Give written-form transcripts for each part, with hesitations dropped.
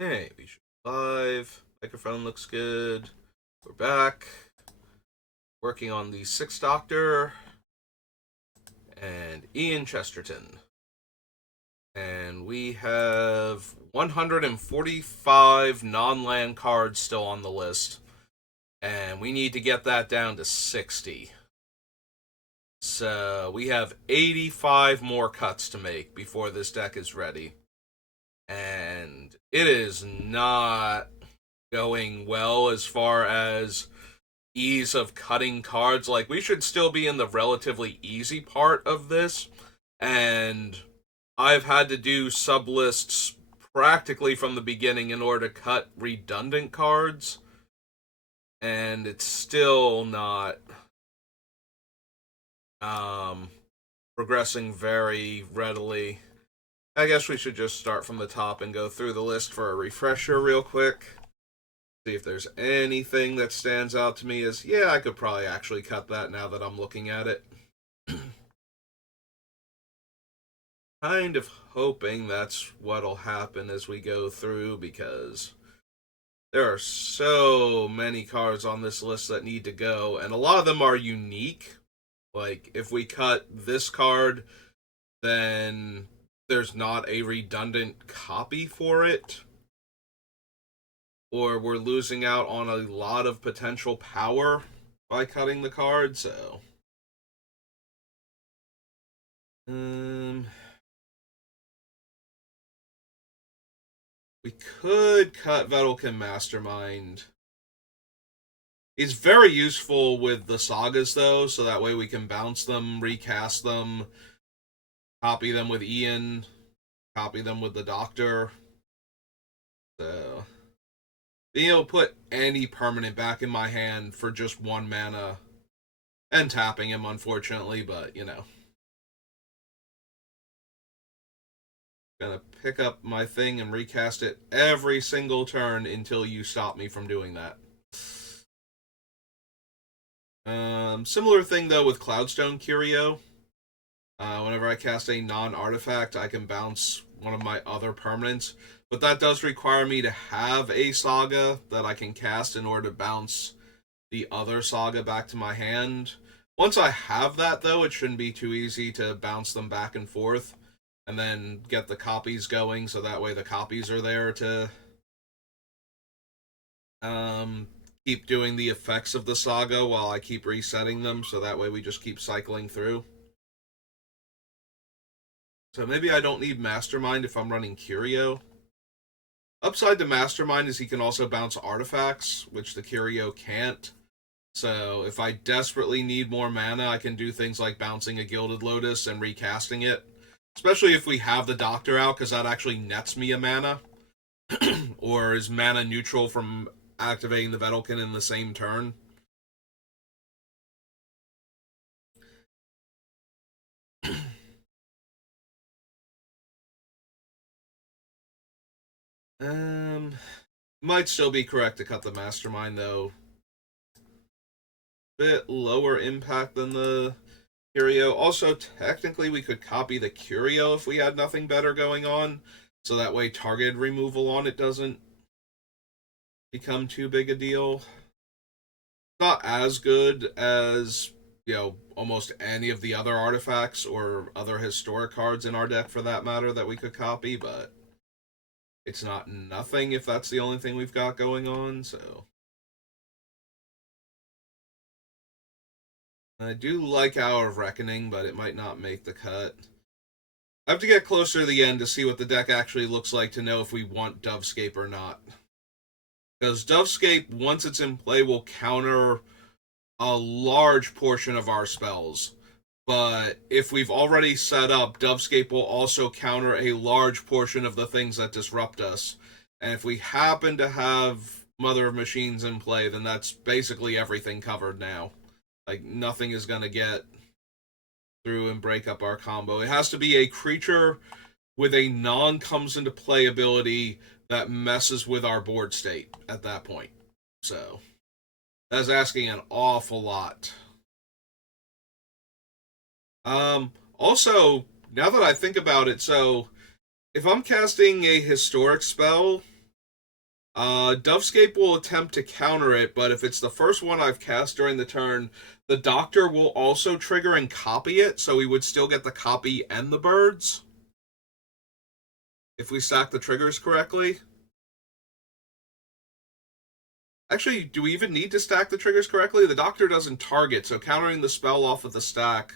Hey, we should live. Microphone looks good. We're back. Working on the Sixth Doctor and Ian Chesterton. And we have 145 non land cards still on the list. And we need to get that down to 60. So we have 85 more cuts to make before this deck is ready. And it is not going well as far as ease of cutting cards. Like, we should still be in the relatively easy part of this, and I've had to do sublists practically from the beginning in order to cut redundant cards, and it's still not um progressing very readily. I guess we should just start from the top and go through the list for a refresher real quick. See if there's anything that stands out to me as, yeah, I could probably actually cut that now that I'm looking at it. Kind of hoping that's what'll happen as we go through, because there are so many cards on this list that need to go, and a lot of them are unique. Like, if we cut this card, then there's not a redundant copy for it, or we're losing out on a lot of potential power by cutting the card. So um we could cut Vedalken Mastermind. He's very useful with the sagas though, so that way we can bounce them, recast them, copy them with Ian, copy them with the Doctor. So being able to put any permanent back in my hand for just 1 mana, and tapping him, unfortunately, but you know. Gonna pick up my thing and recast it every single turn until you stop me from doing that. Similar thing though with Cloudstone Curio. Whenever I cast a non-artifact, I can bounce one of my other permanents, but that does require me to have a saga that I can cast in order to bounce the other saga back to my hand. Once I have that, though, it shouldn't be too easy to bounce them back and forth and then get the copies going, so that way the copies are there to um, keep doing the effects of the saga while I keep resetting them, so that way we just keep cycling through. So maybe I don't need Mastermind if I'm running Curio. Upside to Mastermind is he can also bounce artifacts, which the Curio can't. So if I desperately need more mana, I can do things like bouncing a Gilded Lotus and recasting it. Especially if we have the Doctor out, because that actually nets me a mana. Or is mana neutral from activating the Vedalken in the same turn. um, Might still be correct to cut the Mastermind, though. Bit lower impact than the Curio. Also, technically, we could copy the Curio if we had nothing better going on, so that way targeted removal on it doesn't become too big a deal. Not as good as, almost any of the other artifacts or other historic cards in our deck for that matter that we could copy, but it's not nothing if that's the only thing we've got going on, so. I do like Hour of Reckoning, but it might not make the cut. I have to get closer to the end to see what the deck actually looks like to know if we want Dovescape or not. Because Dovescape, once it's in play, will counter a large portion of our spells. But if we've already set up, Dovescape will also counter a large portion of the things that disrupt us. And if we happen to have Mother of Machines in play, then that's basically everything covered now. Like, nothing is going to get through and break up our combo. It has to be a creature with a non comes into play ability that messes with our board state at that point. So, that's asking an awful lot. Also, now that I think about it, so if I'm casting a historic spell, Dovescape will attempt to counter it, but if it's the first one I've cast during the turn, the Doctor will also trigger and copy it, so we would still get the copy and the birds. If we stack the triggers correctly. Actually, do we even need to stack the triggers correctly? The Doctor doesn't target, so countering the spell off of the stack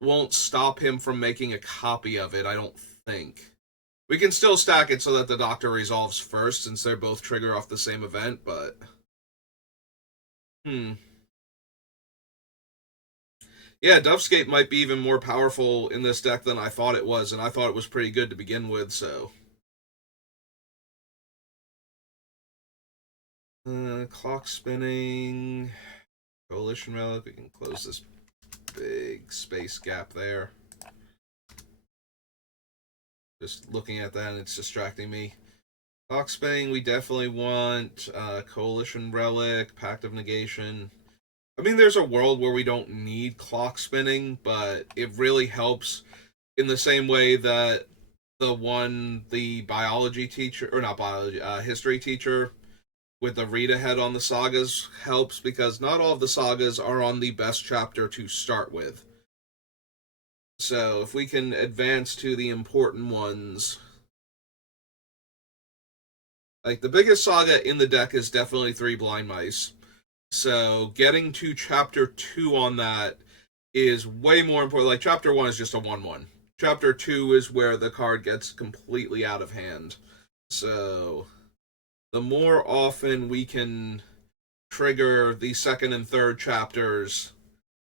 won't stop him from making a copy of it, I don't think. We can still stack it so that the Doctor resolves first, since they're both trigger off the same event, but... Yeah, Dovescape might be even more powerful in this deck than I thought it was, and I thought it was pretty good to begin with, so... Clock spinning... Coalition Relic, we can close this big space gap there. Just looking at that, and it's distracting me. Clock spinning, we definitely want Coalition Relic, Pact of Negation. I mean, there's a world where we don't need clock spinning, but it really helps in the same way that the biology teacher, or not biology, history teacher with the read ahead on the sagas helps, because not all of the sagas are on the best chapter to start with. So if we can advance to the important ones, like the biggest saga in the deck is definitely Three Blind Mice. So getting to chapter 2 on that is way more important. Like chapter 1 is just a 1/1. Chapter 2 is where the card gets completely out of hand. So the more often we can trigger the second and third chapters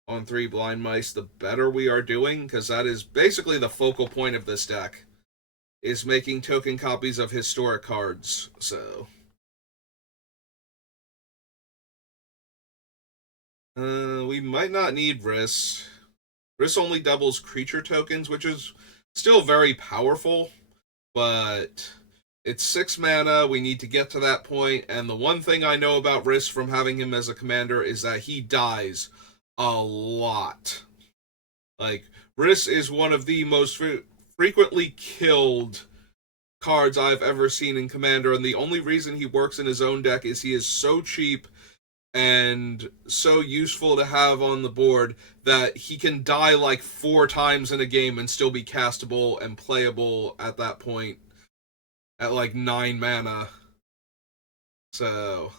on Three Blind Mice, the better we are doing, because that is basically the focal point of this deck, is making token copies of historic cards. So we might not need Riss. Riss only doubles creature tokens, which is still very powerful, but it's 6 mana. We need to get to that point, and the one thing I know about Riss from having him as a commander is that he dies a lot. Like, Riss is one of the most frequently killed cards I've ever seen in Commander, and the only reason he works in his own deck is he is so cheap and so useful to have on the board that he can die like 4 times in a game and still be castable and playable at that point at like 9 mana. So...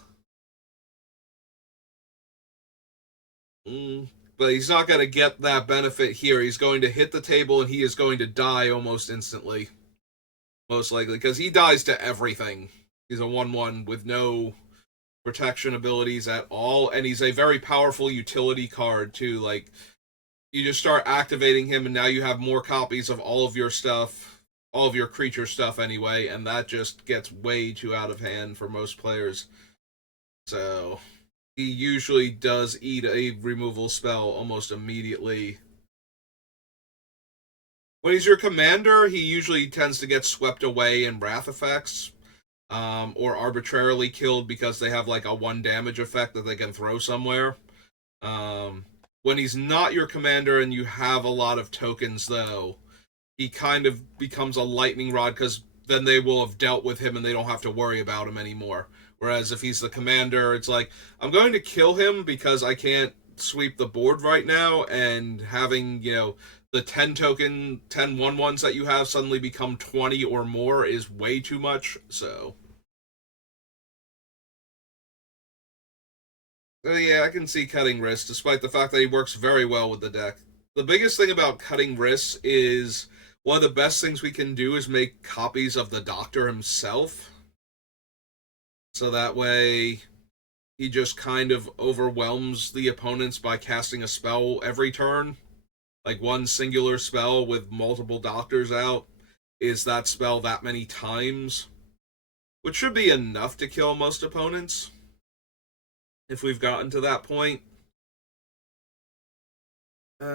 but he's not going to get that benefit here. He's going to hit the table and he is going to die almost instantly. Most likely, because he dies to everything. He's a 1/1 with no protection abilities at all, and he's a very powerful utility card too. Like, you just start activating him and now you have more copies of all of your stuff, all of your creature stuff anyway, and that just gets way too out of hand for most players. So he usually does eat a removal spell almost immediately. When he's your commander, he usually tends to get swept away in wrath effects, or arbitrarily killed because they have like a 1 damage effect that they can throw somewhere. When he's not your commander and you have a lot of tokens, though, he kind of becomes a lightning rod, because then they will have dealt with him and they don't have to worry about him anymore. Whereas if he's the commander, it's like, I'm going to kill him because I can't sweep the board right now, and having, the 10 1/1s that you have suddenly become 20 or more is way too much, so... yeah, I can see cutting Riss, despite the fact that he works very well with the deck. The biggest thing about cutting Riss is one of the best things we can do is make copies of the Doctor himself. So that way he just kind of overwhelms the opponents by casting a spell every turn. Like, one singular spell with multiple Doctors out is that spell that many times, which should be enough to kill most opponents if we've gotten to that point. But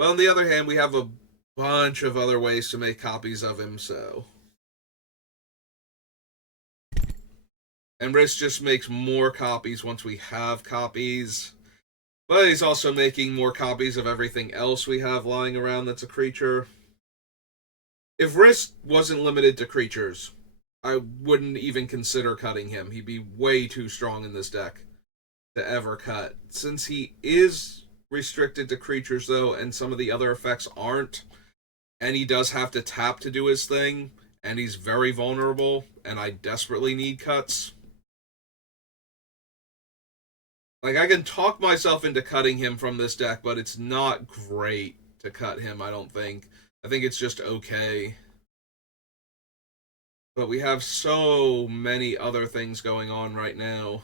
on the other hand, we have a bunch of other ways to make copies of him, so... And Riss just makes more copies once we have copies. But he's also making more copies of everything else we have lying around that's a creature. If Riss wasn't limited to creatures, I wouldn't even consider cutting him. He'd be way too strong in this deck to ever cut. Since he is restricted to creatures, though, and some of the other effects aren't, and he does have to tap to do his thing, and he's very vulnerable, and I desperately need cuts. Like, I can talk myself into cutting him from this deck, but it's not great to cut him, I don't think. I think it's just okay. But we have so many other things going on right now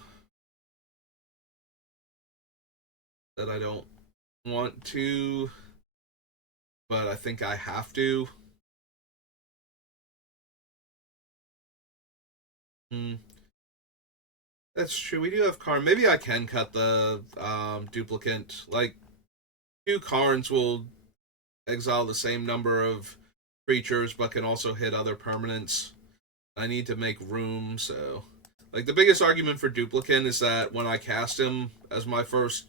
that I don't want to, but I think I have to. Hmm. That's true. We do have Karn. Maybe I can cut the duplicate. Like, 2 Karns will exile the same number of creatures, but can also hit other permanents. I need to make room, so... Like, the biggest argument for duplicate is that when I cast him as my first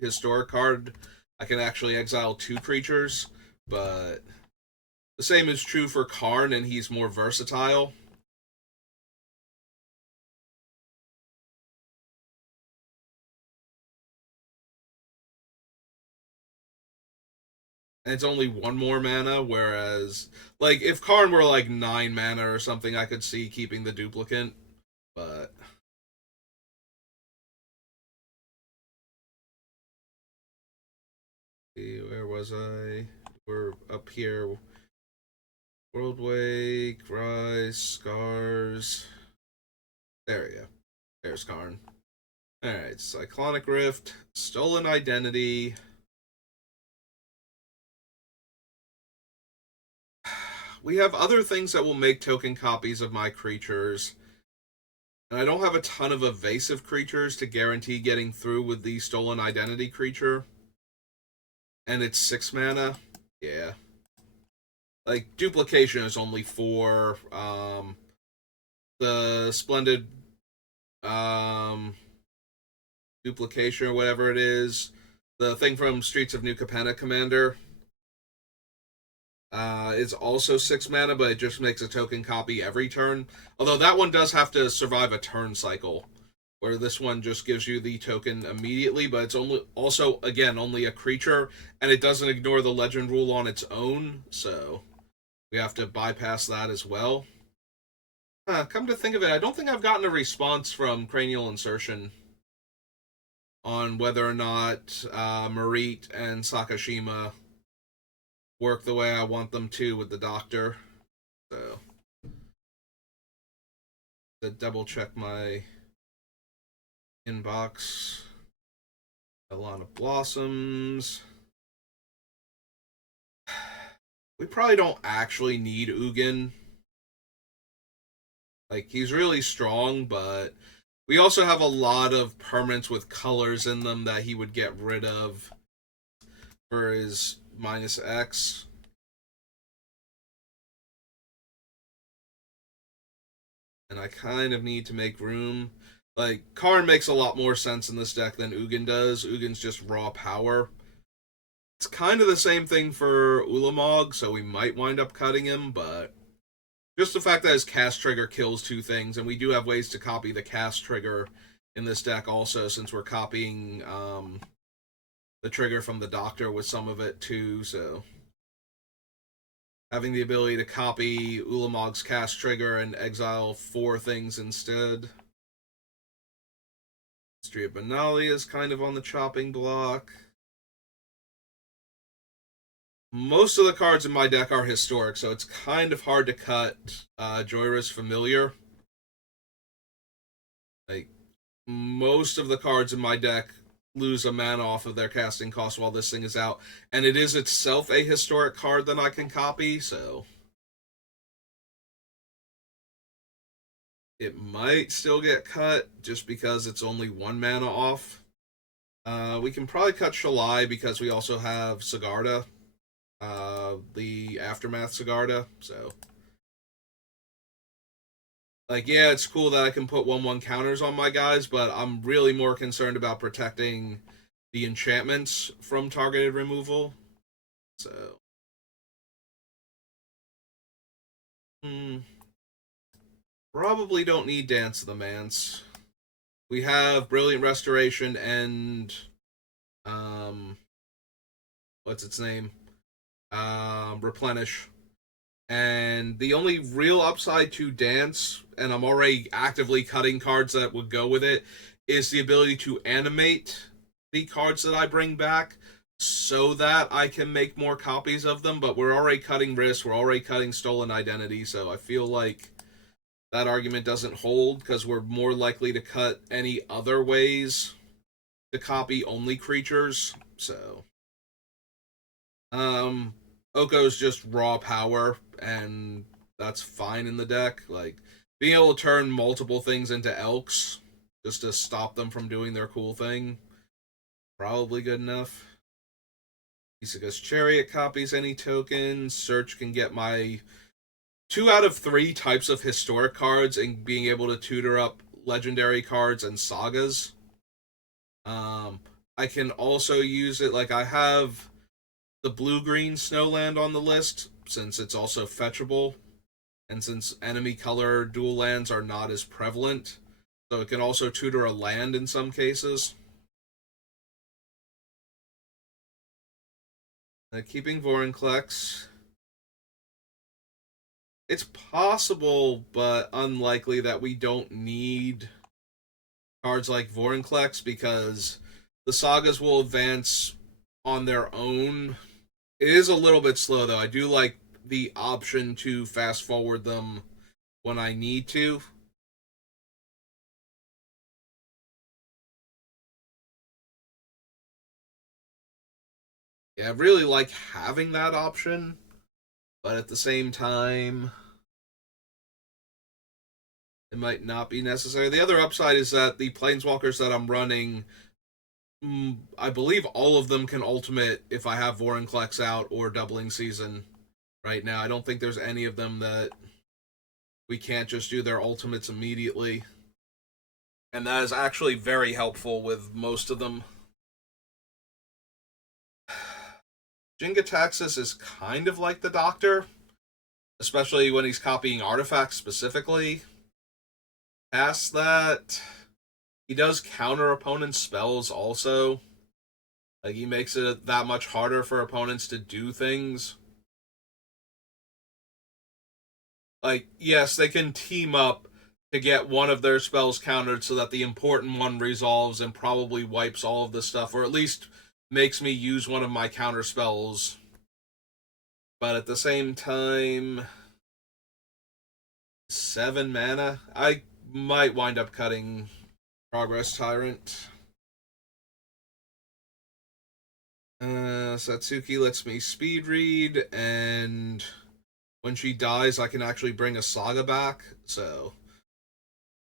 historic card, I can actually exile 2 creatures, but the same is true for Karn, and he's more versatile. And it's only 1 more mana, whereas, like, if Karn were, like, 9 mana or something, I could see keeping the duplicate, but... Where was I? We're up here. Worldwake, Rise, Scars. There we go. There's Karn. Alright, Cyclonic Rift, Stolen Identity. We have other things that will make token copies of my creatures. And I don't have a ton of evasive creatures to guarantee getting through with the Stolen Identity creature. And it's 6 mana. Yeah. Like, duplication is only 4. The Splendid duplication or whatever it is, the thing from Streets of New Capenna Commander, is also 6 mana, but it just makes a token copy every turn. Although that one does have to survive a turn cycle, where this one just gives you the token immediately, but it's only also, again, only a creature, and it doesn't ignore the legend rule on its own, so we have to bypass that as well. Come to think of it, I don't think I've gotten a response from Cranial Insertion on whether or not Marit and Sakashima work the way I want them to with the Doctor. So, to double check my inbox. Alana Blossoms. We probably don't actually need Ugin. Like, he's really strong, but we also have a lot of permanents with colors in them that he would get rid of for his -X. And I kind of need to make room. Like, Karn makes a lot more sense in this deck than Ugin does. Ugin's just raw power. It's kind of the same thing for Ulamog, so we might wind up cutting him, but just the fact that his cast trigger kills 2 things, and we do have ways to copy the cast trigger in this deck also, since we're copying the trigger from the Doctor with some of it too, so having the ability to copy Ulamog's cast trigger and exile 4 things instead. History of Benalia is kind of on the chopping block. Most of the cards in my deck are historic, so it's kind of hard to cut Joyra's Familiar. Like, most of the cards in my deck lose a mana off of their casting cost while this thing is out, and it is itself a historic card that I can copy, so it might still get cut just because it's only 1 mana off. We can probably cut Shalai because we also have Sigarda, the Aftermath Sigarda, so like, yeah, it's cool that I can put 1/1 counters on my guys, but I'm really more concerned about protecting the enchantments from targeted removal. So, probably don't need Dance of the Manse. We have Brilliant Restoration and um, what's its name? Replenish. And the only real upside to Dance, and I'm already actively cutting cards that would go with it, is the ability to animate the cards that I bring back so that I can make more copies of them. But we're already cutting Risk, we're already cutting Stolen Identity, so I feel like that argument doesn't hold because we're more likely to cut any other ways to copy only creatures. So, um, Oko's just raw power, and that's fine in the deck. Like, being able to turn multiple things into Elks just to stop them from doing their cool thing, probably good enough. Isaga's Chariot copies any token. Search can get my 2 out of 3 types of historic cards and being able to tutor up legendary cards and sagas. I can also use it, like I have the blue-green Snowland on the list, since it's also fetchable, and since enemy color dual lands are not as prevalent, so it can also tutor a land in some cases. Keeping Vorinclex. It's possible, but unlikely that we don't need cards like Vorinclex because the sagas will advance on their own. It is a little bit slow, though. I do like the option to fast forward them when I need to. Yeah, I really like having that option, but at the same time, it might not be necessary. The other upside is that the planeswalkers that I'm running, I believe all of them can ultimate if I have Vorinclex out or Doubling Season right now. I don't think there's any of them that we can't just do their ultimates immediately. And that is actually very helpful with most of them. Jingataxis is kind of like the Doctor, especially when he's copying artifacts specifically. Past that, he does counter opponents' spells also. Like, he makes it that much harder for opponents to do things. Like, yes, they can team up to get one of their spells countered so that the important one resolves and probably wipes all of the stuff, or at least makes me use one of my counter spells. But at the same time, 7 mana? I might wind up cutting Progress Tyrant. Satsuki lets me speed read, and when she dies, I can actually bring a saga back. So,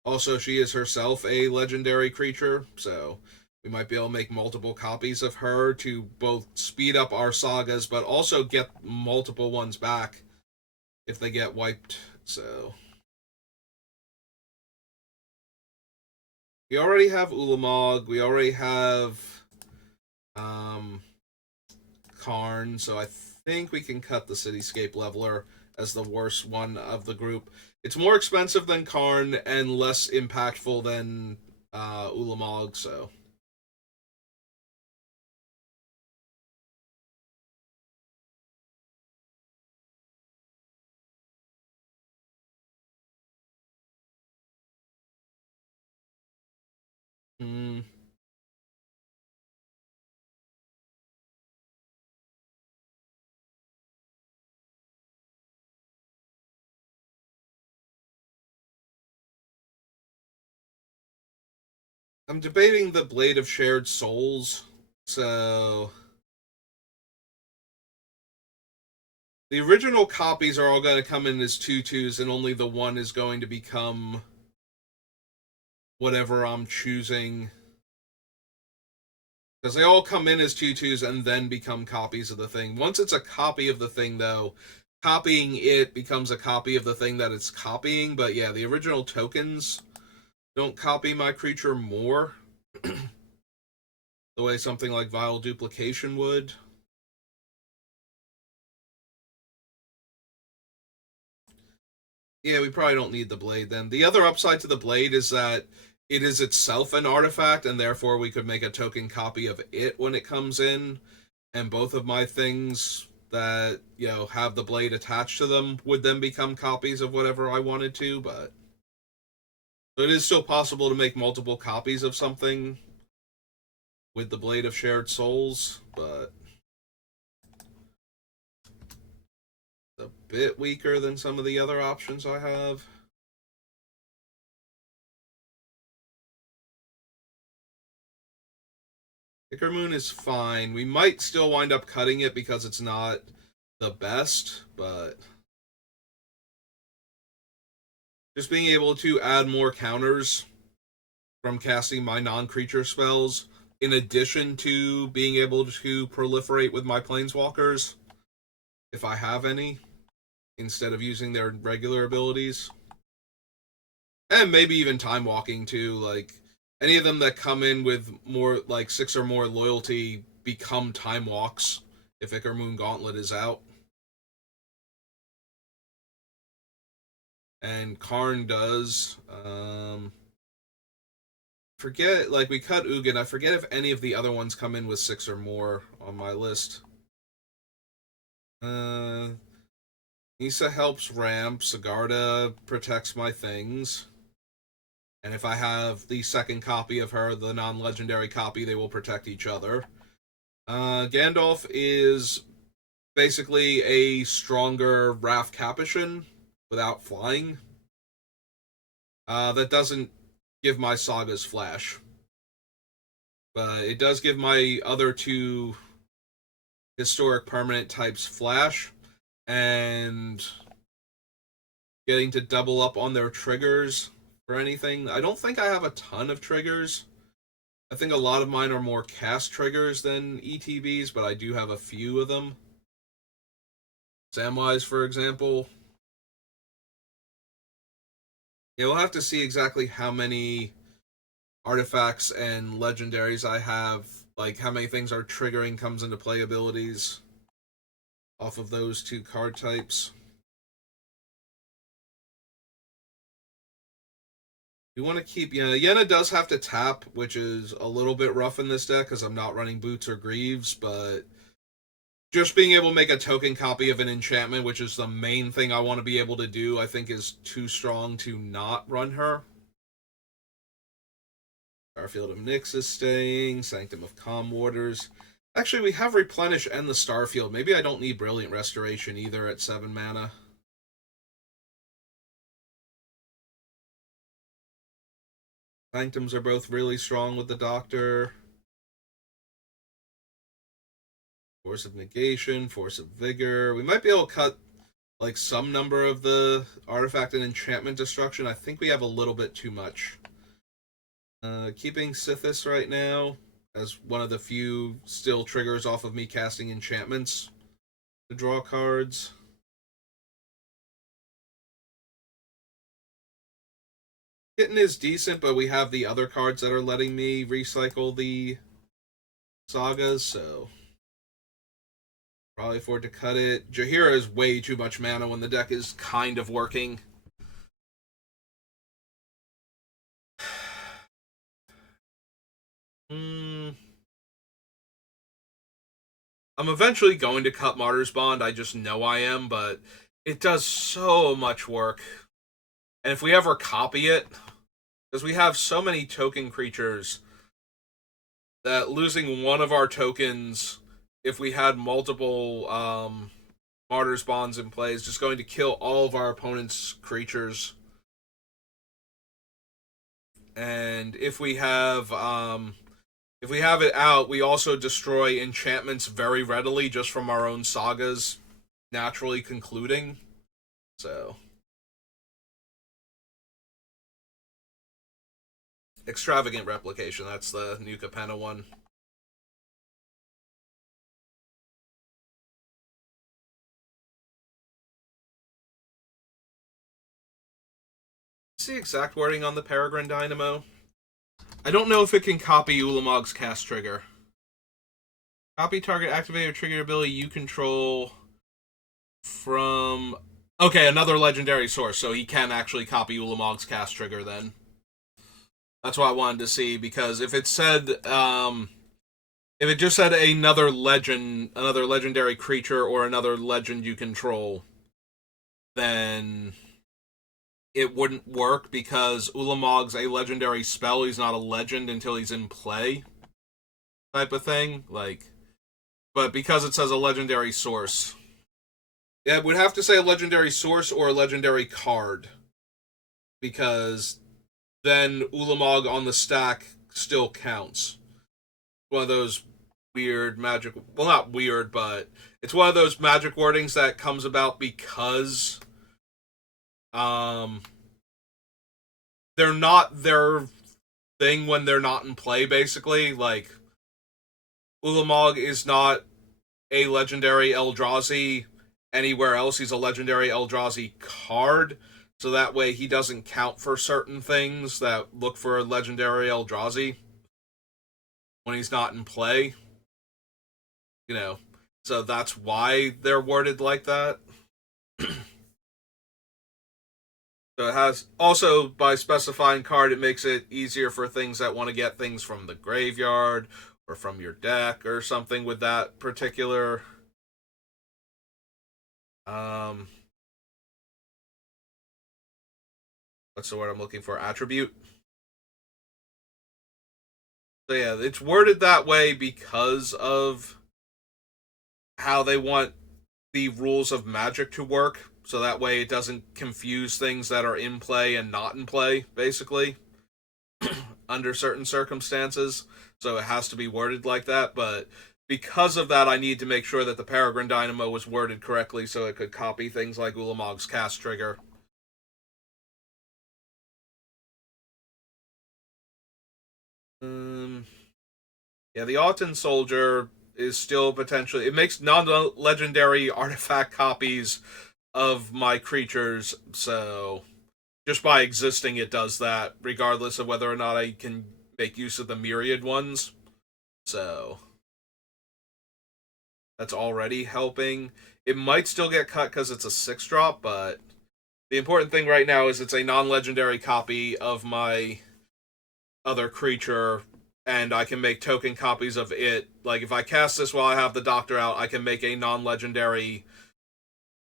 also, she is herself a legendary creature, so we might be able to make multiple copies of her to both speed up our sagas, but also get multiple ones back if they get wiped. So, we already have Ulamog, we already have um, Karn, so I think we can cut the Cityscape Leveler as the worst one of the group. It's more expensive than Karn and less impactful than Ulamog, so. Hmm. I'm debating the Blade of Shared Souls. So the original copies are all going to come in as 2/2s, and only the one is going to become whatever I'm choosing. Because they all come in as 2/2s and then become copies of the thing. Once it's a copy of the thing, though, copying it becomes a copy of the thing that it's copying. But yeah, the original tokens don't copy my creature more the way something like Vile Duplication would. Yeah, we probably don't need the blade then. The other upside to the blade is that it is itself an artifact, and therefore we could make a token copy of it when it comes in. And both of my things that, have the blade attached to them would then become copies of whatever I wanted to, but so it is still possible to make multiple copies of something with the Blade of Shared Souls, but it's a bit weaker than some of the other options I have. Icar Moon is fine. We might still wind up cutting it because it's not the best, but just being able to add more counters from casting my non-creature spells, in addition to being able to proliferate with my planeswalkers, if I have any, instead of using their regular abilities. And maybe even time walking too, like any of them that come in with more like 6 or more loyalty become time walks if Icar Moon Gauntlet is out. And Karn does. Forget, like, we cut Ugin. I forget if any of the other ones come in with 6 or more on my list. Nissa helps ramp. Sigarda protects my things. And if I have the second copy of her, the non-legendary copy, they will protect each other. Gandalf is basically a stronger Wrath Capuchin without flying. That doesn't give my sagas flash. But it does give my other two historic permanent types flash, and getting to double up on their triggers for anything. I don't think I have a ton of triggers. I think a lot of mine are more cast triggers than ETBs, but I do have a few of them. Samwise, for example. Yeah, we'll have to see exactly how many artifacts and legendaries I have, like how many things are triggering comes into play abilities off of those two card types. You want to keep Yenna. Yenna does have to tap, which is a little bit rough in this deck because I'm not running Boots or Greaves, but just being able to make a token copy of an enchantment, which is the main thing I want to be able to do, I think is too strong to not run her. Starfield of Nyx is staying. Sanctum of Calm Waters. Actually, we have Replenish and the Starfield. Maybe I don't need Brilliant Restoration either at 7 mana. Sanctums are both really strong with the Doctor. Force of Negation, Force of Vigor. We might be able to cut like some number of the Artifact and Enchantment Destruction. I think we have a little bit too much. Keeping Sithis right now as one of the few still triggers off of me casting enchantments to draw cards. Kitten is decent, but we have the other cards that are letting me recycle the sagas, so probably afford to cut it. Jaheira is way too much mana when the deck is kind of working. I'm eventually going to cut Martyr's Bond. I just know I am, but it does so much work. And if we ever copy it, because we have so many token creatures, that losing one of our tokens, if we had multiple Martyr's Bonds in play, is just going to kill all of our opponent's creatures. And if we have it out, we also destroy enchantments very readily just from our own sagas naturally concluding. So Extravagant Replication, that's the new Capenna one. What's the exact wording on the Peregrine Dynamo? I don't know if it can copy Ulamog's cast trigger. Copy target activated trigger ability you control from Okay, another legendary source, so he can actually copy Ulamog's cast trigger then. That's what I wanted to see, because if it just said another legend, another legendary creature, or another legend you control, then it wouldn't work because Ulamog's a legendary spell. He's not a legend until he's in play, type of thing. But because it says a legendary source, yeah, it would have to say a legendary source or a legendary card, because then Ulamog on the stack still counts. One of those weird magic, well, not weird, but it's one of those magic wordings that comes about because um they're not their thing when they're not in play, basically. Like, Ulamog is not a legendary Eldrazi anywhere else. He's a legendary Eldrazi card, so that way he doesn't count for certain things that look for a legendary Eldrazi when he's not in play. You know, so that's why they're worded like that. So it has also, by specifying card, it makes it easier for things that want to get things from the graveyard or from your deck or something with that particular um what's the word I'm looking for? Attribute. So yeah, it's worded that way because of how they want the rules of Magic to work. So that way it doesn't confuse things that are in play and not in play, basically, under certain circumstances. So it has to be worded like that. But because of that, I need to make sure that the Peregrine Dynamo was worded correctly so it could copy things like Ulamog's cast trigger. Um, yeah, the Autumn Soldier is still potentially. It makes non legendary artifact copies of my creatures, so just by existing, it does that, regardless of whether or not I can make use of the myriad ones. So that's already helping. It might still get cut because it's a 6 drop, but the important thing right now is it's a non legendary copy of my other creature, and I can make token copies of it. Like, if I cast this while I have the Doctor out, I can make a non legendary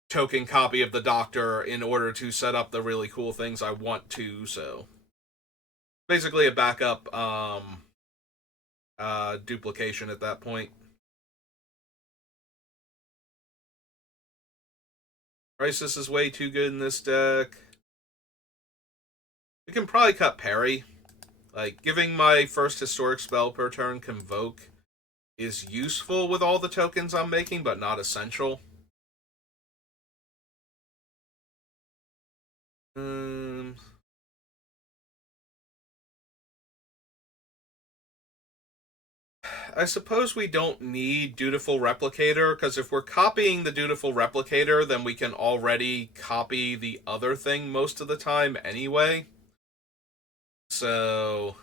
token copy of the Doctor in order to set up the really cool things I want to. So basically a backup duplication at that point. Crisis is way too good in this deck. We can probably cut Parry. Like, giving my first historic spell per turn Convoke is useful with all the tokens I'm making, but not essential. Um, I suppose we don't need Dutiful Replicator, because if we're copying the Dutiful Replicator, then we can already copy the other thing most of the time anyway. So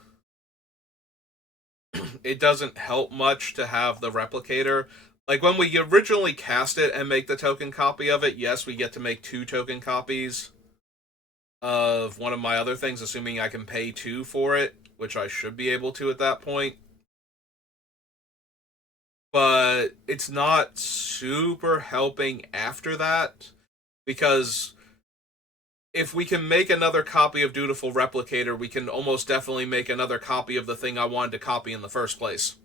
it doesn't help much to have the Replicator. Like, when we originally cast it and make the token copy of it, yes, we get to make 2 token copies of one of my other things, assuming I can pay 2 for it, which I should be able to at that point. But it's not super helping after that, because if we can make another copy of Dutiful Replicator, we can almost definitely make another copy of the thing I wanted to copy in the first place.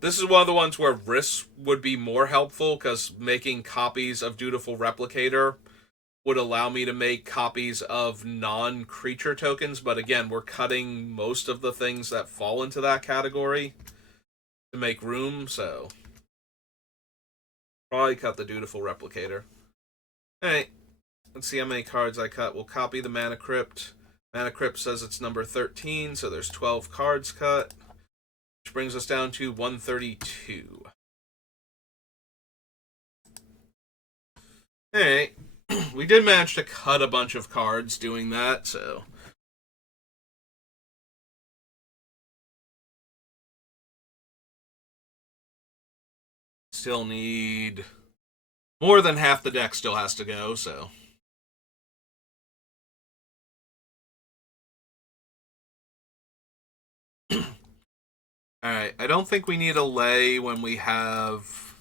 This is one of the ones where risks would be more helpful, because making copies of Dutiful Replicator would allow me to make copies of non-creature tokens, but again, we're cutting most of the things that fall into that category to make room, so probably cut the Dutiful Replicator. Alright, let's see how many cards I cut. We'll copy the Mana Crypt. Mana Crypt says it's number 13, so there's 12 cards cut, which brings us down to 132. Alright, we did manage to cut a bunch of cards doing that, so still need More than half the deck still has to go, so. Alright, I don't think we need a lay when we have...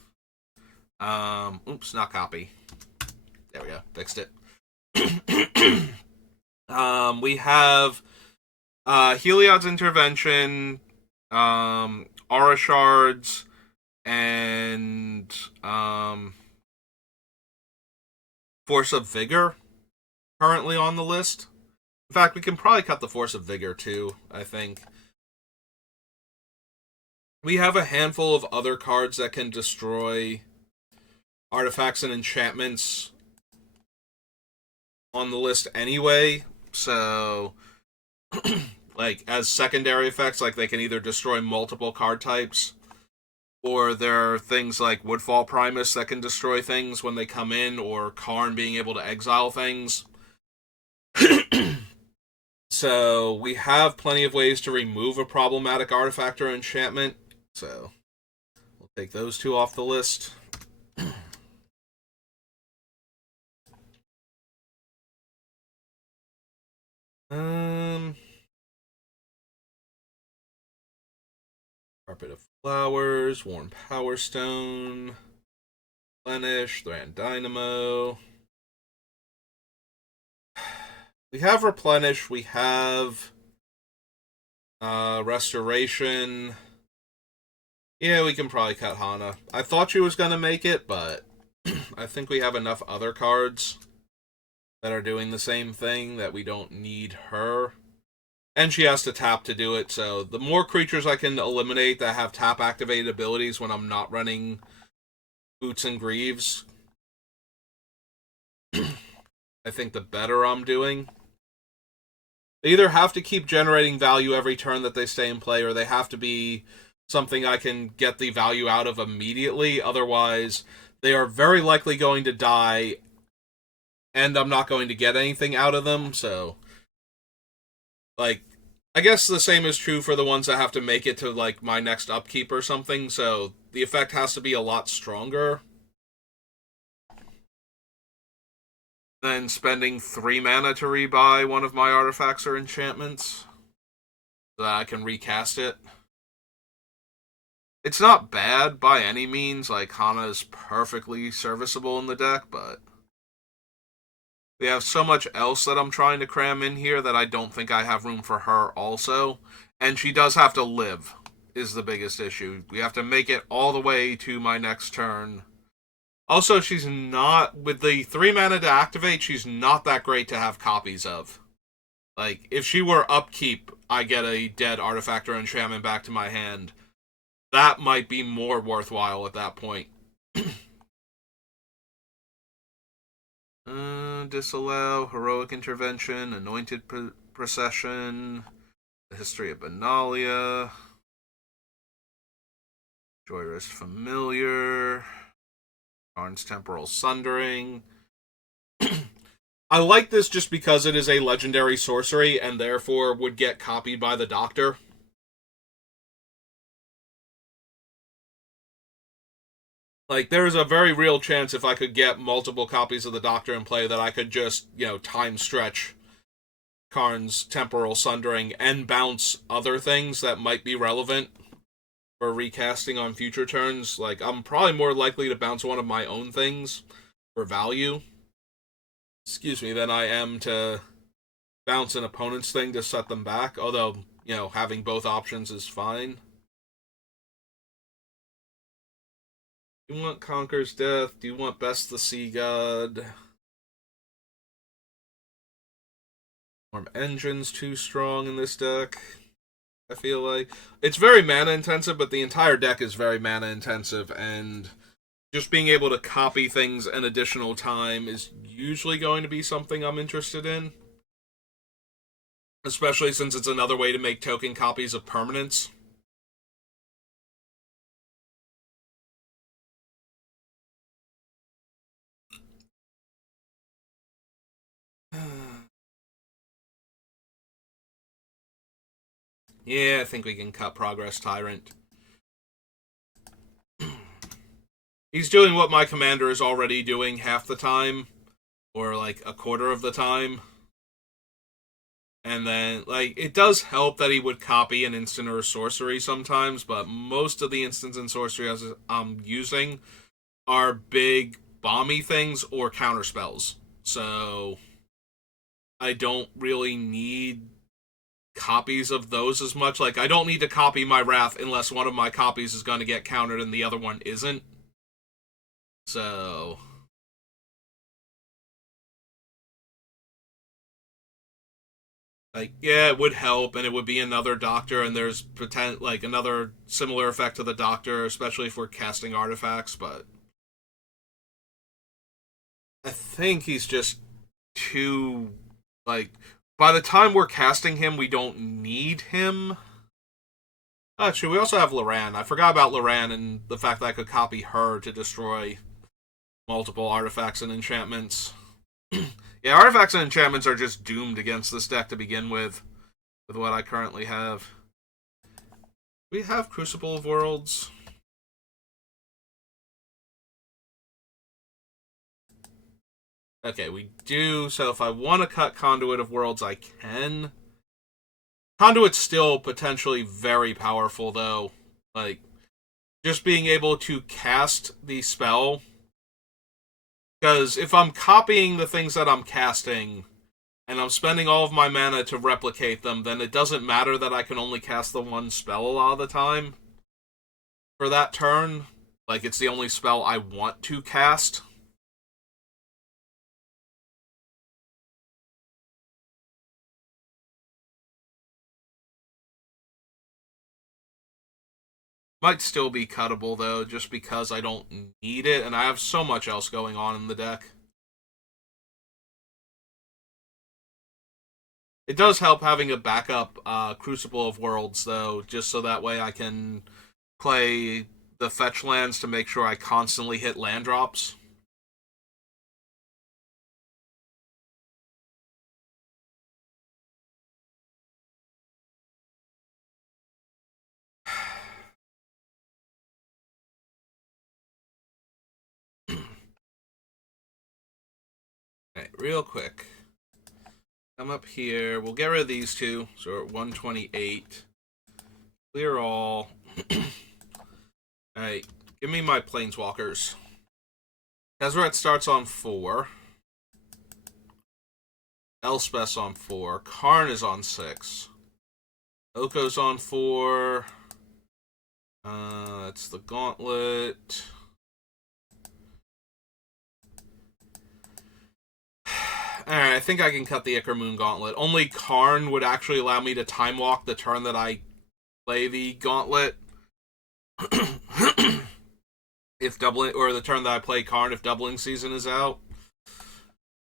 oops, not copy. There we go, fixed it. We have Heliod's Intervention, Aura Shards, and Force of Vigor currently on the list. In fact, we can probably cut the Force of Vigor too, I think. We have a handful of other cards that can destroy artifacts and enchantments on the list anyway, so like as secondary effects, like they can either destroy multiple card types, or there are things like Woodfall Primus that can destroy things when they come in, or Karn being able to exile things. So we have plenty of ways to remove a problematic artifact or enchantment, so we'll take those two off the list. Carpet of Flowers, Warm Power Stone, Replenish, Thran Dynamo. We have Replenish, we have Restoration. Yeah, we can probably cut Hana. I thought she was going to make it, but I think we have enough other cards that are doing the same thing that we don't need her. And she has to tap to do it, so the more creatures I can eliminate that have tap-activated abilities when I'm not running Boots and Greaves, I think the better I'm doing. They either have to keep generating value every turn that they stay in play, or they have to be something I can get the value out of immediately. Otherwise, they are very likely going to die, and I'm not going to get anything out of them, so... Like, I guess the same is true for the ones that have to make it to, like, my next upkeep or something, so the effect has to be a lot stronger than spending 3 mana to rebuy one of my artifacts or enchantments so that I can recast it. It's not bad by any means, like, Hana is perfectly serviceable in the deck, but we have so much else that I'm trying to cram in here that I don't think I have room for her also. And she does have to live, is the biggest issue. We have to make it all the way to my next turn. Also, she's not, with the 3 mana to activate, she's not that great to have copies of. Like, if she were upkeep, I get a dead artifact or enchantment back to my hand. That might be more worthwhile at that point. Disallow, Heroic Intervention, Anointed Procession, The History of Benalia, Joyrist Familiar, Karn's Temporal Sundering. I like this just because it is a legendary sorcery and therefore would get copied by the Doctor. Like, there's a very real chance if I could get multiple copies of the Doctor in play that I could just, time stretch Karn's Temporal Sundering and bounce other things that might be relevant for recasting on future turns. Like, I'm probably more likely to bounce one of my own things for value, than I am to bounce an opponent's thing to set them back, although, having both options is fine. Do you want Conquer's Death? Do you want Best the Sea God? Storm Engine's too strong in this deck, I feel like. It's very mana intensive, but the entire deck is very mana intensive, and just being able to copy things an additional time is usually going to be something I'm interested in. Especially since it's another way to make token copies of permanents. Yeah, I think we can cut Progress Tyrant. He's doing what my commander is already doing half the time, or like a quarter of the time. And then, like, it does help that he would copy an instant or a sorcery sometimes, but most of the instants and sorcery I'm using are big bomby things or counter spells. So I don't really need copies of those as much. Like, I don't need to copy my Wrath unless one of my copies is going to get countered and the other one isn't. So, like, yeah, it would help, and it would be another Doctor, and there's like another similar effect to the Doctor, especially if we're casting artifacts. But I think he's just too, like, by the time we're casting him, we don't need him. Actually, we also have Loran. I forgot about Loran and the fact that I could copy her to destroy multiple artifacts and enchantments. Yeah, artifacts and enchantments are just doomed against this deck to begin with what I currently have. We have Crucible of Worlds. Okay, we do. So if I want to cut Conduit of Worlds, I can. Conduit's still potentially very powerful, though. Like, just being able to cast the spell. Because if I'm copying the things that I'm casting, and I'm spending all of my mana to replicate them, then it doesn't matter that I can only cast the one spell a lot of the time for that turn. Like, it's the only spell I want to cast. Might still be cuttable, though, just because I don't need it, and I have so much else going on in the deck. It does help having a backup Crucible of Worlds, though, just so that way I can play the fetch lands to make sure I constantly hit land drops. Alright, real quick. Come up here. We'll get rid of these two. So we're at 128. Clear all. Alright, give me my Planeswalkers. Tezzeret starts on 4. Elspeth's on 4. Karn is on 6. Oko's on 4. It's the Gauntlet. Alright, I think I can cut the Ichor Moon Gauntlet. Only Karn would actually allow me to time walk the turn that I play the Gauntlet. If doubling, or the turn that I play Karn if doubling season is out.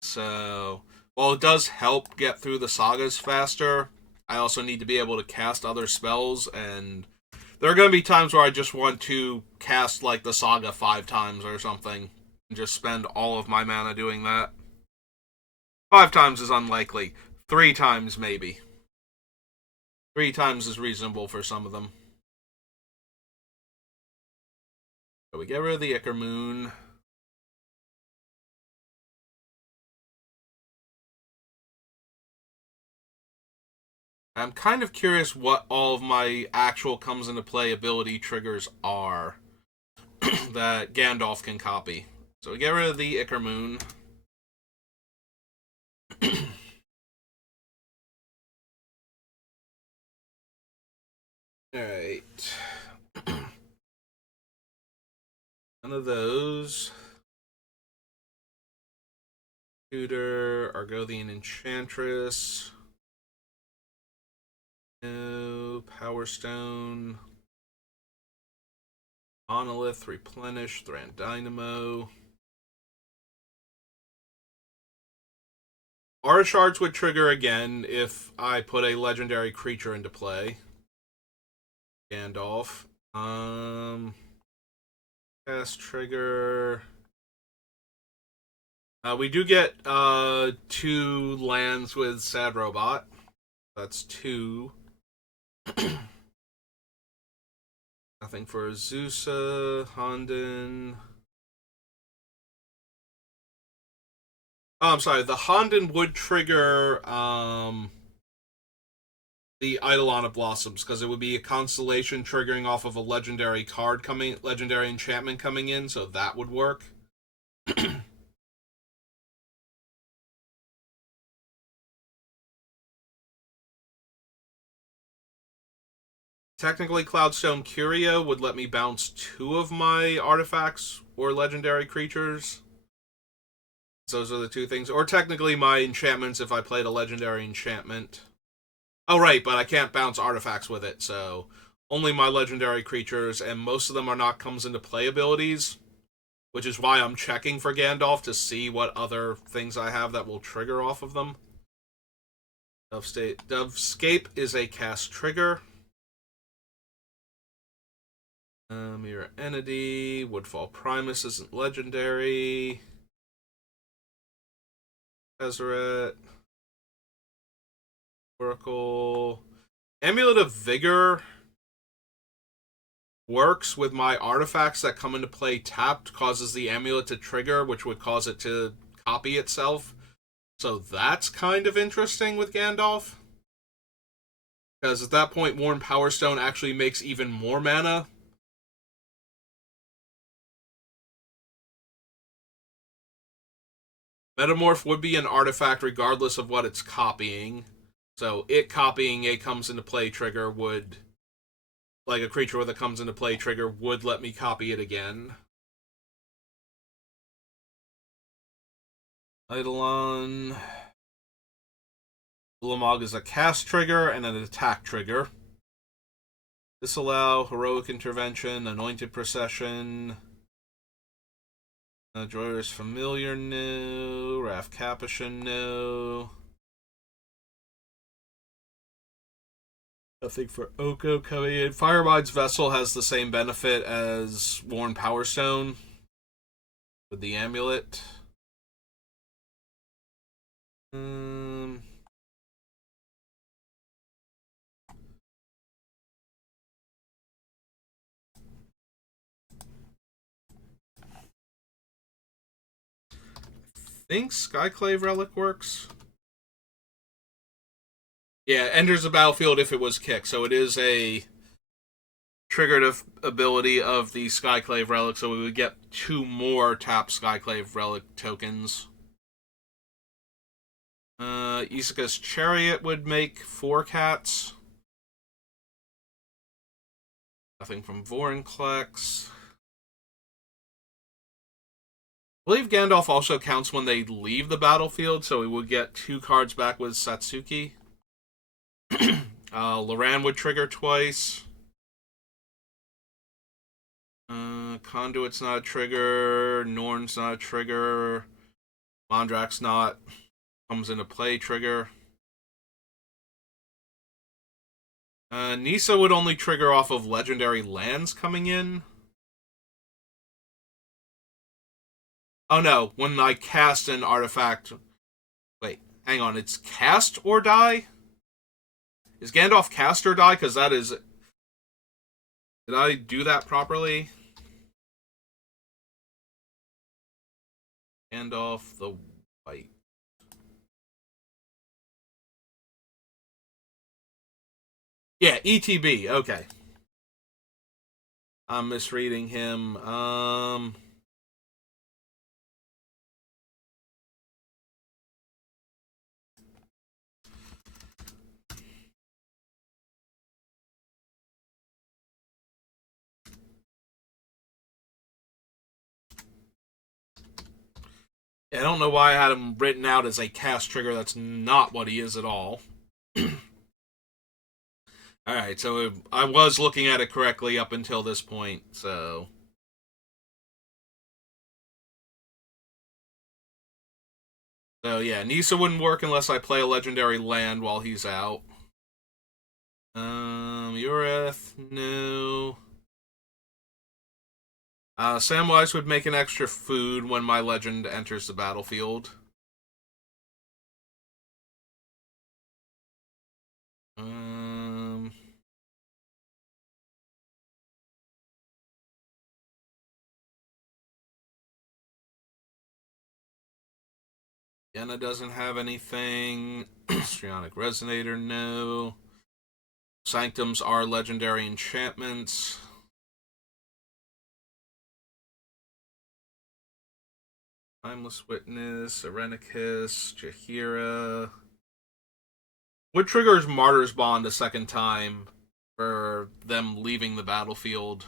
So, while it does help get through the sagas faster, I also need to be able to cast other spells, and there are going to be times where I just want to cast, like, the saga 5 times or something, and just spend all of my mana doing that. 5 times is unlikely. 3 times, maybe. 3 times is reasonable for some of them. So we get rid of the Ichor Moon. I'm kind of curious what all of my actual comes into play ability triggers are that Gandalf can copy. So we get rid of the Ichor Moon. Alright. None of those. Tutor, Argothian Enchantress. No. Power Stone. Monolith, Replenish, Thran Dynamo. Aura Shards would trigger again if I put a legendary creature into play. Gandalf. Cast trigger. We do get 2 lands with Sad Robot. That's 2. Nothing for Azusa, Honden. Oh, I'm sorry. The Honden would trigger the Eidolon of Blossoms because it would be a constellation triggering off of a legendary enchantment coming in, so that would work. Technically, Cloudstone Curio would let me bounce two of my artifacts or legendary creatures. Those are the two things. Or technically, my enchantments if I played a legendary enchantment. Oh, right, but I can't bounce artifacts with it, so only my legendary creatures, and most of them are not comes into play abilities, which is why I'm checking for Gandalf to see what other things I have that will trigger off of them. Dovescape is a cast trigger. Mirror Entity. Woodfall Primus isn't legendary. Tezzeret. Oracle. Amulet of Vigor works with my artifacts that come into play tapped, causes the amulet to trigger, which would cause it to copy itself. So that's kind of interesting with Gandalf. Because at that point, Worn Power Stone actually makes even more mana. Metamorph would be an artifact regardless of what it's copying. So it copying a comes into play trigger would, like a creature with a comes into play trigger, would let me copy it again. Eidolon. Ulamog is a cast trigger and an attack trigger. Disallow, Heroic Intervention, Anointed Procession, Joyous Familiar, no. Wrath Capuchin, no. Nothing for Oko coming in. Firemine's Vessel has the same benefit as Worn Power Stone with the amulet. Um, think Skyclave Relic works. Yeah, enters the battlefield if it was kicked, so it is a triggered ability of the Skyclave Relic, so we would get two more tap Skyclave Relic tokens. Isuka's Chariot would make 4 cats. Nothing from Vorinclex. I believe Gandalf also counts when they leave the battlefield, so we would get 2 cards back with Satsuki. Loran would trigger twice. Conduit's not a trigger. Norn's not a trigger. Mondrak's not. Comes into play trigger. Nisa would only trigger off of legendary lands coming in. Oh no, when I cast an artifact. Wait, hang on, it's cast or die? Is Gandalf cast or die? Because that is. Did I do that properly? Gandalf the White. Yeah, ETB, okay. I'm misreading him. I don't know why I had him written out as a cast trigger. That's not what he is at all. Alright, so I was looking at it correctly up until this point, so. So yeah, Nisa wouldn't work unless I play a legendary land while he's out. Ureth, no. Samwise would make an extra food when my legend enters the battlefield. Um, Yenna doesn't have anything. Strionic Resonator, no. Sanctums are legendary enchantments. Timeless Witness, Arenicus, Jaheira. What triggers Martyr's Bond a second time for them leaving the battlefield?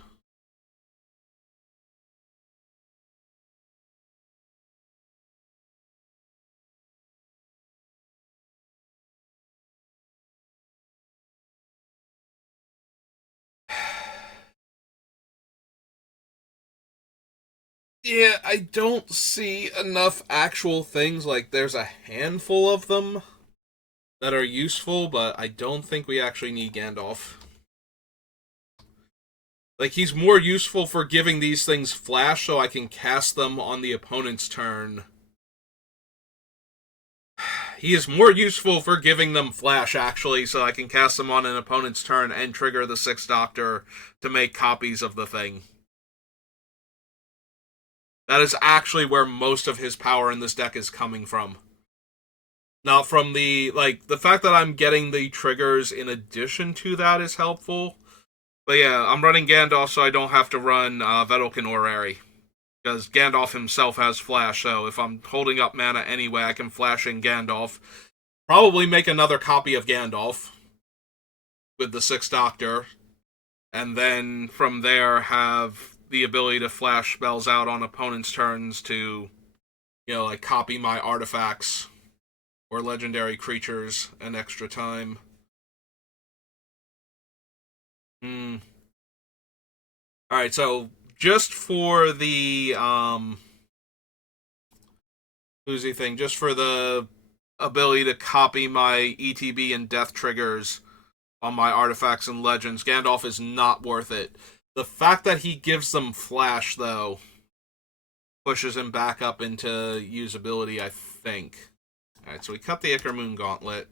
Yeah, I don't see enough actual things. Like, there's a handful of them that are useful, but I don't think we actually need Gandalf. Like, he's more useful for giving these things flash so I can cast them on the opponent's turn. He is more useful for giving them flash, actually, so I can cast them on an opponent's turn and trigger the Sixth Doctor to make copies of the thing. That is actually where most of his power in this deck is coming from. Not from the fact that I'm getting the triggers in addition to that is helpful. But yeah, I'm running Gandalf so I don't have to run Vedalken Orrery. Because Gandalf himself has flash, so if I'm holding up mana anyway, I can flash in Gandalf. Probably make another copy of Gandalf with the Sixth Doctor. And then from there have the ability to flash spells out on opponents' turns to, like copy my artifacts or legendary creatures an extra time. Alright, so just for the Uzi thing, just for the ability to copy my ETB and death triggers on my artifacts and legends, Gandalf is not worth it. The fact that he gives them flash, though, pushes him back up into usability, I think. Alright, so we cut the Ichor Moon Gauntlet.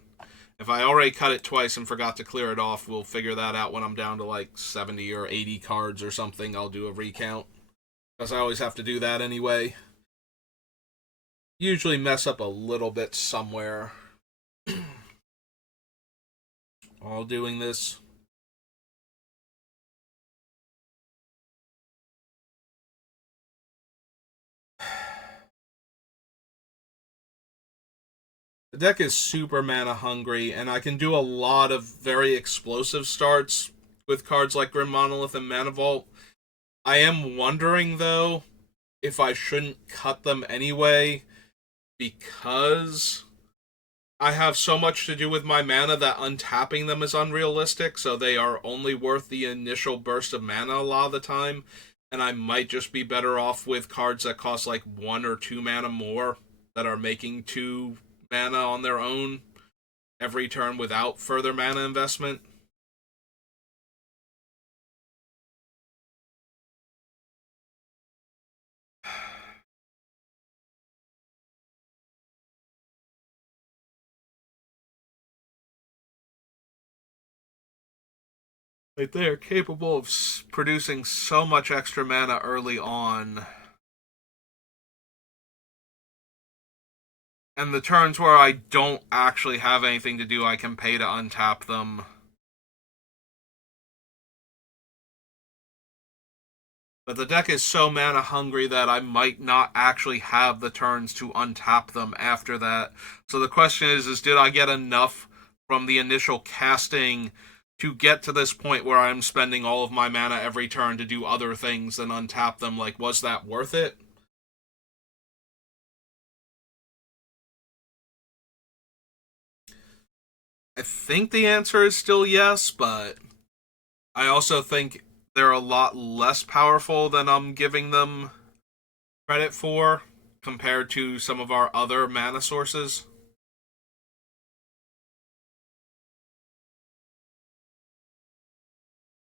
If I already cut it twice and forgot to clear it off, we'll figure that out when I'm down to like 70 or 80 cards or something. I'll do a recount. Because I always have to do that anyway. Usually mess up a little bit somewhere while doing this. The deck is super mana hungry, and I can do a lot of very explosive starts with cards like Grim Monolith and Mana Vault. I am wondering, though, if I shouldn't cut them anyway, because I have so much to do with my mana that untapping them is unrealistic, so they are only worth the initial burst of mana a lot of the time, and I might just be better off with cards that cost like 1 or 2 mana more that are making 2 mana on their own every turn without further mana investment. Like, they are capable of producing so much extra mana early on. And the turns where I don't actually have anything to do, I can pay to untap them. But the deck is so mana hungry that I might not actually have the turns to untap them after that. So the question is did I get enough from the initial casting to get to this point where I'm spending all of my mana every turn to do other things than untap them? Like, was that worth it? I think the answer is still yes, but I also think they're a lot less powerful than I'm giving them credit for compared to some of our other mana sources.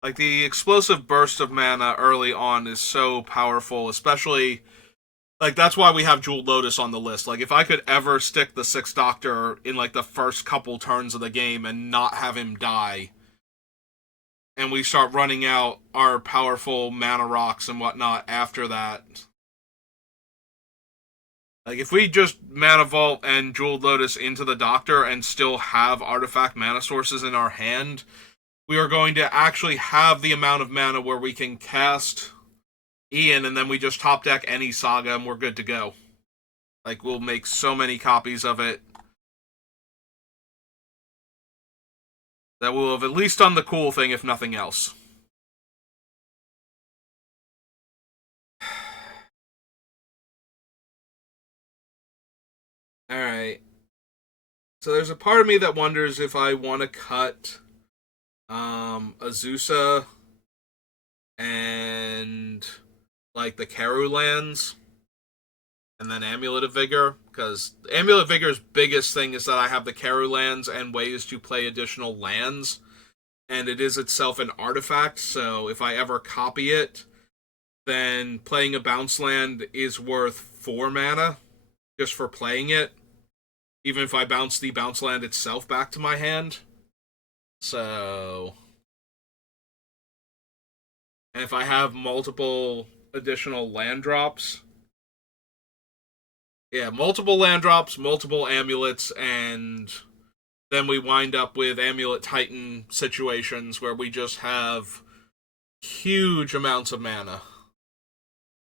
Like, the explosive burst of mana early on is so powerful, especially like that's why we have Jeweled Lotus on the list. Like, if I could ever stick the Sixth Doctor in like the first couple turns of the game and not have him die, and we start running out our powerful mana rocks and whatnot after that, Like, if we just Mana Vault and Jeweled Lotus into the Doctor and still have artifact mana sources in our hand, we are going to actually have the amount of mana where we can cast Ian and then we just top deck any Saga and we're good to go. Like, we'll make so many copies of it that will have at least done the cool thing, if nothing else. Alright. So there's a part of me that wonders if I want to cut Azusa and like the Karu lands and then Amulet of Vigor, because Amulet of Vigor's biggest thing is that I have the Karu lands and ways to play additional lands, and it is itself an artifact, so if I ever copy it, then playing a bounce land is worth 4 mana just for playing it, even if I bounce the bounce land itself back to my hand. So, and if I have multiple additional land drops, yeah, multiple land drops, multiple amulets, and then we wind up with Amulet Titan situations where we just have huge amounts of mana,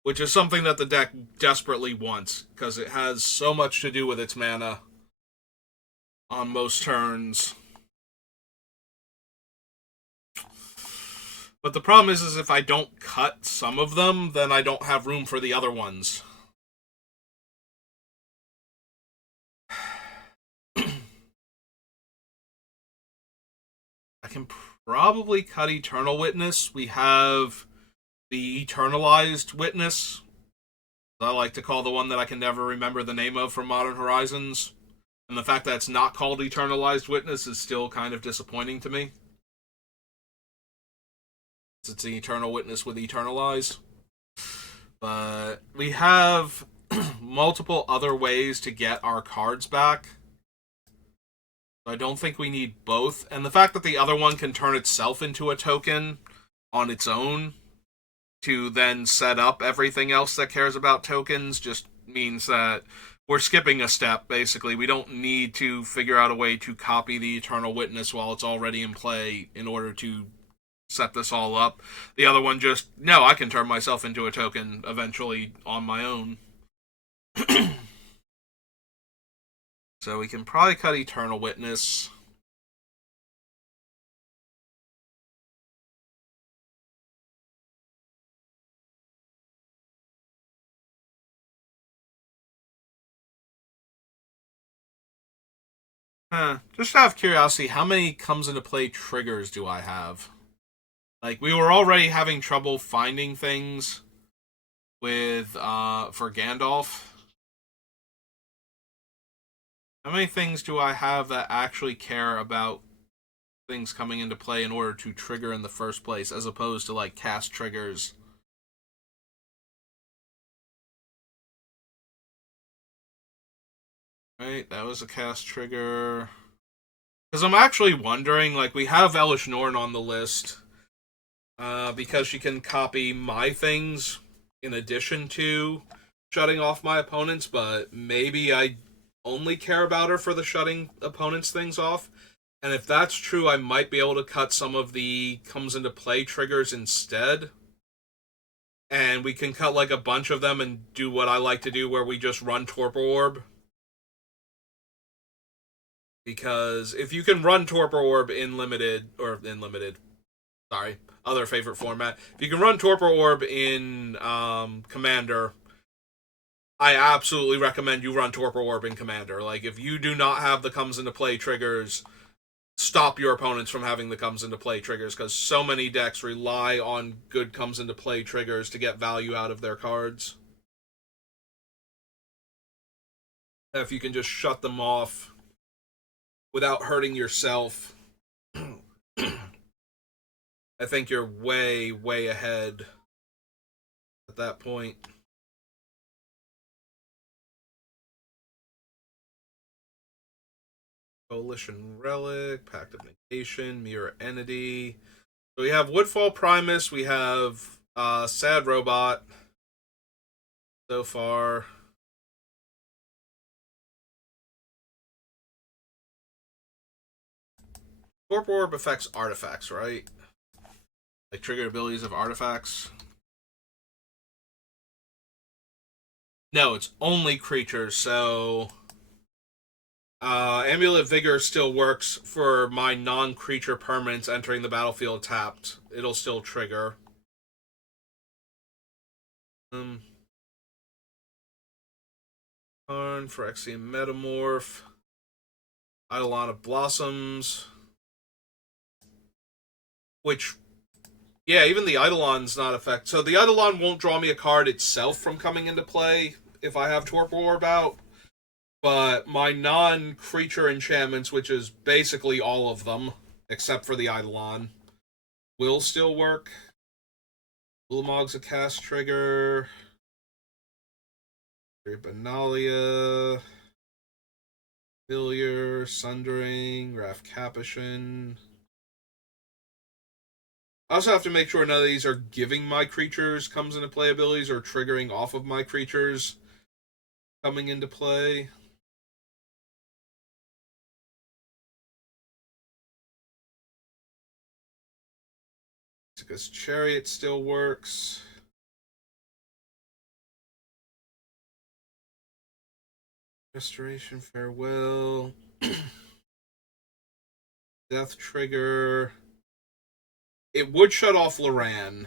which is something that the deck desperately wants, because it has so much to do with its mana on most turns. But the problem is if I don't cut some of them, then I don't have room for the other ones. I can probably cut Eternal Witness. We have the Eternalized Witness. I like to call the one that I can never remember the name of from Modern Horizons. And the fact that it's not called Eternalized Witness is still kind of disappointing to me. It's an Eternal Witness with Eternalize. But we have multiple other ways to get our cards back. I don't think we need both. And the fact that the other one can turn itself into a token on its own to then set up everything else that cares about tokens just means that we're skipping a step, basically. We don't need to figure out a way to copy the Eternal Witness while it's already in play in order to set this all up. The other one just, no, I can turn myself into a token eventually on my own. So we can probably cut Eternal Witness. Just out of curiosity, how many comes into play triggers do I have? Like, we were already having trouble finding things with, for Gandalf. How many things do I have that actually care about things coming into play in order to trigger in the first place, as opposed to, like, cast triggers? Right, that was a cast trigger. Because I'm actually wondering, like, we have Elish Norn on the list, because she can copy my things in addition to shutting off my opponents, but maybe I only care about her for the shutting opponents' things off. And if that's true, I might be able to cut some of the comes into play triggers instead. And we can cut like a bunch of them and do what I like to do, where we just run Torpor Orb. Because if you can run Torpor Orb in limited, sorry, other favorite format. If you can run Torpor Orb in Commander, I absolutely recommend you run Torpor Orb in Commander. Like, if you do not have the comes into play triggers, stop your opponents from having the comes into play triggers, because so many decks rely on good comes into play triggers to get value out of their cards. If you can just shut them off without hurting yourself, I think you're way, way ahead at that point. Coalition Relic, Pact of Negation, Mirror Entity. So we have Woodfall Primus, we have Sad Robot so far. Torpor Orb affects artifacts, right? Like trigger abilities of artifacts. No, it's only creatures, so Amulet Vigor still works for my non-creature permanents entering the battlefield tapped. It'll still trigger. Um, Phyrexian Metamorph. Eidolon of Blossoms. Which, yeah, even the Eidolon's not affected. So the Eidolon won't draw me a card itself from coming into play if I have Torpor Orb out. But my non-creature enchantments, which is basically all of them, except for the Eidolon, will still work. Ulamog's a cast trigger. Benalia. Failure, Sundering, Wrath Capuchin. I also have to make sure none of these are giving my creatures comes into play abilities or triggering off of my creatures coming into play. Because Chariot still works. Restoration, Farewell. Death Trigger. It would shut off Loran,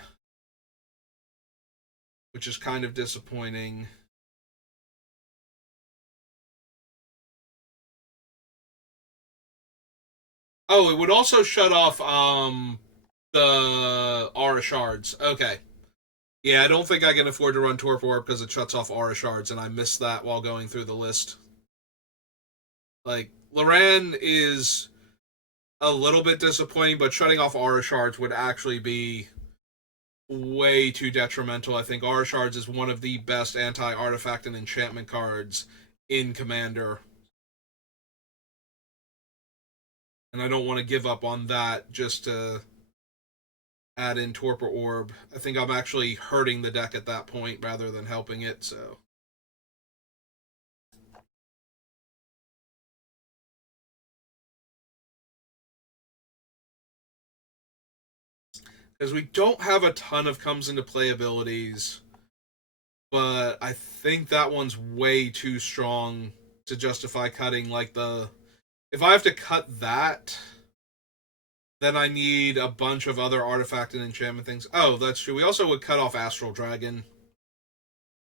which is kind of disappointing. Oh, it would also shut off the Aura Shards. Okay. Yeah, I don't think I can afford to run Torpor Orb because it shuts off Aura Shards, and I missed that while going through the list. Like, Loran is a little bit disappointing, but shutting off Aura Shards would actually be way too detrimental. I think Aura Shards is one of the best anti-artifact and enchantment cards in Commander. And I don't want to give up on that just to add in Torpor Orb. I think I'm actually hurting the deck at that point rather than helping it, so. Because we don't have a ton of comes into play abilities, but I think that one's way too strong to justify cutting. Like if I have to cut that, then I need a bunch of other artifact and enchantment things. Oh, that's true. We also would cut off Astral Dragon,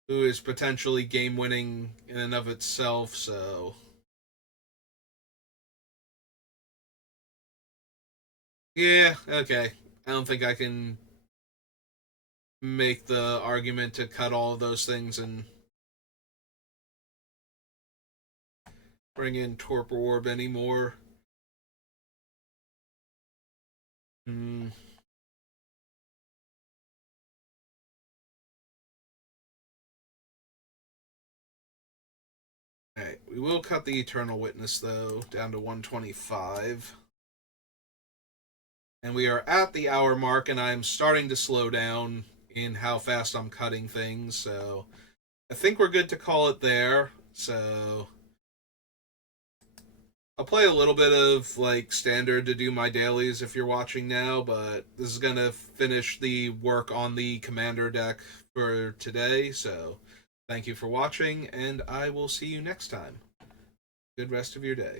who is potentially game winning in and of itself, so. Yeah, okay. I don't think I can make the argument to cut all of those things and bring in Torpor Orb anymore. Hmm. Alright, we will cut the Eternal Witness, though, down to 125. And we are at the hour mark, and I'm starting to slow down in how fast I'm cutting things, so I think we're good to call it there. So I'll play a little bit of like standard to do my dailies if you're watching now, but this is gonna finish the work on the commander deck for today. So thank you for watching, and I will see you next time. Good rest of your day.